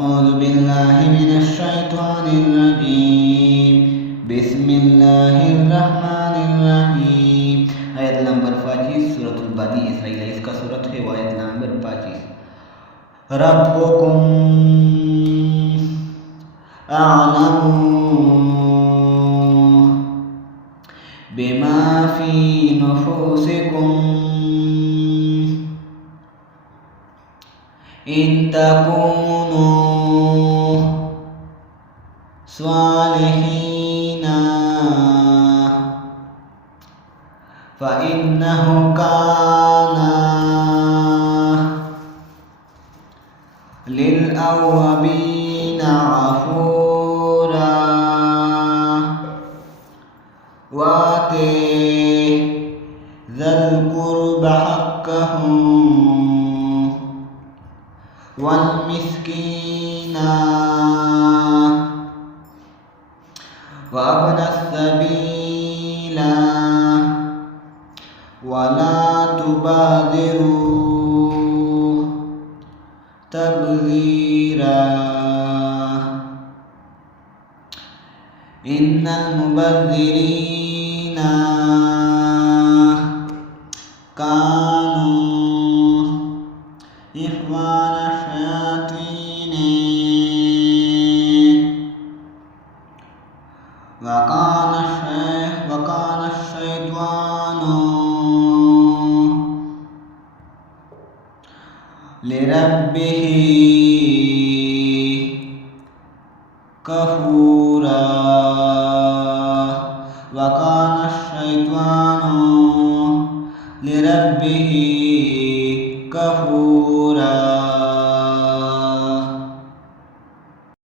أعوذ بالله من الشيطان الرجيم بسم الله الرحمن الرحيم आयत नंबर 25 सूरतुल बनी इसराइल इसका सूरत है वो आयत नंबर 25 रब्बुकुम अअलमु बिमा फी नुफूसिकुम इन तकूनु स्वालिहीना फ़इन्नहु काना लिलअव्वबीना गफूरा वाते ज़ल क़ुर्बा हक़्क़हु वल मिस्कीना वब्नस सबीला वला तुबादिरू तबज़ीरा इन्नल मुबज़्ज़िरीना कानू इख़्वान शयातीन वकान शैतानु लिरब्बिही कफूरा।